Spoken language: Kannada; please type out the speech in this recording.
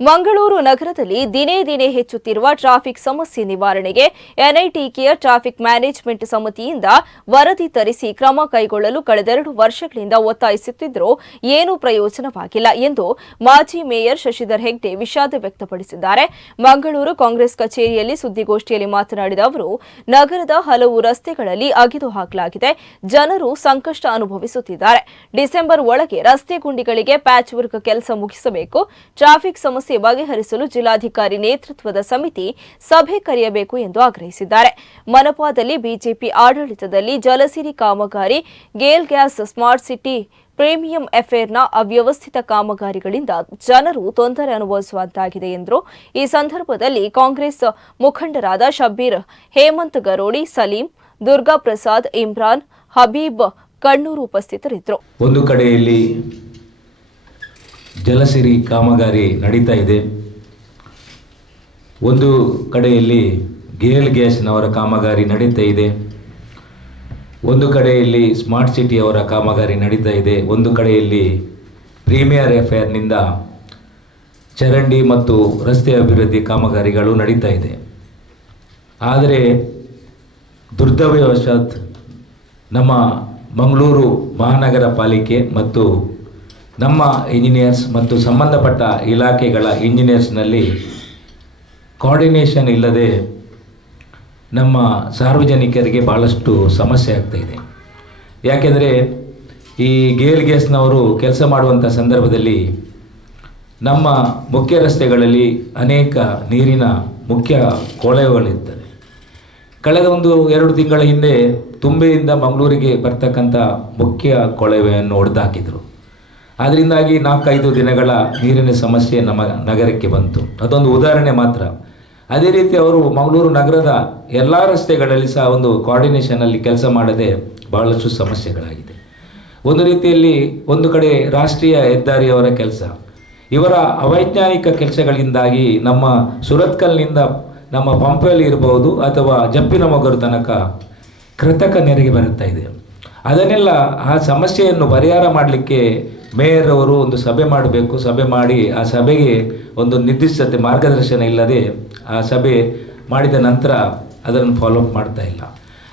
ಮಂಗಳೂರು ನಗರದಲ್ಲಿ ದಿನೇ ದಿನೇ ಹೆಚ್ಚುತ್ತಿರುವ ಟ್ರಾಫಿಕ್ ಸಮಸ್ಯೆ ನಿವಾರಣೆಗೆ ಎನ್ಐಟಿಕೆಯ ಟ್ರಾಫಿಕ್ ಮ್ಯಾನೇಜ್ಮೆಂಟ್ ಸಮಿತಿಯಿಂದ ವರದಿ ತರಿಸಿ ಕ್ರಮ ಕೈಗೊಳ್ಳಲು ಕಳೆದೆರಡು ವರ್ಷಗಳಿಂದ ಒತ್ತಾಯಿಸುತ್ತಿದ್ದರೂ ಏನೂ ಪ್ರಯೋಜನವಾಗಿಲ್ಲ ಎಂದು ಮಾಜಿ ಮೇಯರ್ ಶಶಿಧರ್ ಹೆಗ್ಡೆ ವಿಷಾದ ವ್ಯಕ್ತಪಡಿಸಿದ್ದಾರೆ. ಮಂಗಳೂರು ಕಾಂಗ್ರೆಸ್ ಕಚೇರಿಯಲ್ಲಿ ಸುದ್ದಿಗೋಷ್ಠಿಯಲ್ಲಿ ಮಾತನಾಡಿದ ಅವರು, ನಗರದ ಹಲವು ರಸ್ತೆಗಳಲ್ಲಿ ಅಗಿದು ಹಾಕಲಾಗಿದೆ. ಜನರು ಸಂಕಷ್ಟ ಅನುಭವಿಸುತ್ತಿದ್ದಾರೆ. ಡಿಸೆಂಬರ್ ಒಳಗೆ ರಸ್ತೆ ಗುಂಡಿಗಳಿಗೆ ಪ್ಯಾಚ್ ವರ್ಕ್ ಕೆಲಸ ಮುಗಿಸಬೇಕು. ಟ್ರಾಫಿಕ್ ಸಮಸ್ಯೆ ಬಗೆಹರಿಸಲು ಜಿಲ್ಲಾಧಿಕಾರಿ ನೇತೃತ್ವದ ಸಮಿತಿ ಸಭೆ ಕರೆಯಬೇಕು ಎಂದು ಆಗ್ರಹಿಸಿದ್ದಾರೆ. ಮನಪಾದಲ್ಲಿ ಬಿಜೆಪಿ ಆಡಳಿತದಲ್ಲಿ ಜಲಸಿರಿ ಕಾಮಗಾರಿ, GAIL gas smart city, premium ಎಫೇರ್ನ ಅವ್ಯವಸ್ಥಿತ ಕಾಮಗಾರಿಗಳಿಂದ ಜನರು ತೊಂದರೆ ಅನುಭವಿಸುವಂತಾಗಿದೆ ಎಂದರು. ಈ ಸಂದರ್ಭದಲ್ಲಿ ಕಾಂಗ್ರೆಸ್ ಮುಖಂಡರಾದ ಶಬ್ಬೀರ್ ಹೇಮಂತ್ ಗರೋಡಿ, ಸಲೀಂ ದುರ್ಗಾ ಪ್ರಸಾದ್ ಇಮ್ರಾನ್ ಹಬೀಬ್ ಕಣ್ಣೂರು ಉಪಸ್ಥಿತರಿದ್ದರು. ಒಂದು ಕಡೆಯಲ್ಲಿ ಜಲಸಿರಿ ಕಾಮಗಾರಿ ನಡೀತಾ ಇದೆ. ಒಂದು ಕಡೆಯಲ್ಲಿ ಗೇಲ್ ಗ್ಯಾಸ್ನವರ ಕಾಮಗಾರಿ ನಡೀತಾ ಇದೆ. ಒಂದು ಕಡೆಯಲ್ಲಿ ಸ್ಮಾರ್ಟ್ ಸಿಟಿಯವರ ಕಾಮಗಾರಿ ನಡೀತಾ ಇದೆ. ಒಂದು ಕಡೆಯಲ್ಲಿ ಪ್ರೀಮಿಯರ್ ಎಫ್ಐಆರ್ನಿಂದ ಚರಂಡಿ ಮತ್ತು ರಸ್ತೆ ಅಭಿವೃದ್ಧಿ ಕಾಮಗಾರಿಗಳು ನಡೀತಾ ಇದೆ. ಆದರೆ ದುರ್ದವ್ಯವಶಾತ್ ನಮ್ಮ ಮಂಗಳೂರು ಮಹಾನಗರ ಪಾಲಿಕೆ ಮತ್ತು ನಮ್ಮ ಇಂಜಿನಿಯರ್ಸ್ ಮತ್ತು ಸಂಬಂಧಪಟ್ಟ ಇಲಾಖೆಗಳ ಇಂಜಿನಿಯರ್ಸ್ನಲ್ಲಿ ಕೋಆರ್ಡಿನೇಷನ್ ಇಲ್ಲದೆ ನಮ್ಮ ಸಾರ್ವಜನಿಕರಿಗೆ ಭಾಳಷ್ಟು ಸಮಸ್ಯೆ ಆಗ್ತಾ ಇದೆ. ಯಾಕೆಂದರೆ ಈ ಗೇಲ್ ಗ್ಯಾಸ್ನವರು ಕೆಲಸ ಮಾಡುವಂಥ ಸಂದರ್ಭದಲ್ಲಿ ನಮ್ಮ ಮುಖ್ಯ ರಸ್ತೆಗಳಲ್ಲಿ ಅನೇಕ ನೀರಿನ ಮುಖ್ಯ ಕೊಳೆಗಳಿರ್ತವೆ ಕಳೆದ ಒಂದು ಎರಡು ತಿಂಗಳ ಹಿಂದೆ ತುಂಬೆಯಿಂದ ಮಂಗಳೂರಿಗೆ ಬರ್ತಕ್ಕಂಥ ಮುಖ್ಯ ಕೊಳವೆಯನ್ನು ಹೊಡೆದಾಕಿದರು ಅದರಿಂದಾಗಿ ನಾಲ್ಕೈದು ದಿನಗಳ ನೀರಿನ ಸಮಸ್ಯೆ ನಮ್ಮ ನಗರಕ್ಕೆ ಬಂತು. ಅದೊಂದು ಉದಾಹರಣೆ ಮಾತ್ರ. ಅದೇ ರೀತಿ ಅವರು ಮಂಗಳೂರು ನಗರದ ಎಲ್ಲ ರಸ್ತೆಗಳಲ್ಲಿ ಸಹ ಒಂದು ಕೋಆರ್ಡಿನೇಷನಲ್ಲಿ ಕೆಲಸ ಮಾಡದೆ ಬಹಳಷ್ಟು ಸಮಸ್ಯೆಗಳಾಗಿದೆ. ಒಂದು ರೀತಿಯಲ್ಲಿ ಒಂದು ಕಡೆ ರಾಷ್ಟ್ರೀಯ ಹೆದ್ದಾರಿಯವರ ಕೆಲಸ. ಇವರ ಅವೈಜ್ಞಾನಿಕ ಕೆಲಸಗಳಿಂದಾಗಿ ನಮ್ಮ ಸುರತ್ಕಲ್ನಿಂದ ನಮ್ಮ ಪಂಪೆಯಲ್ಲಿ ಇರಬಹುದು ಅಥವಾ ಜಪ್ಪಿನ ಮೊಗರು ತನಕ ಕೃತಕ ನೆರೆಗೆ ಬರುತ್ತಾ ಇದೆ. ಅದನ್ನೆಲ್ಲ ಆ ಸಮಸ್ಯೆಯನ್ನು ಪರಿಹಾರ ಮಾಡಲಿಕ್ಕೆ ಮೇಯರ್ ಅವರು ಒಂದು ಸಭೆ ಮಾಡಬೇಕು. ಸಭೆ ಮಾಡಿ ಆ ಸಭೆಗೆ ಒಂದು ನಿರ್ದಿಷ್ಟತೆ, ಮಾರ್ಗದರ್ಶನ ಇಲ್ಲದೆ ಆ ಸಭೆ ಮಾಡಿದ ನಂತರ ಅದನ್ನು ಫಾಲೋಅಪ್ ಮಾಡ್ತಾ ಇಲ್ಲ.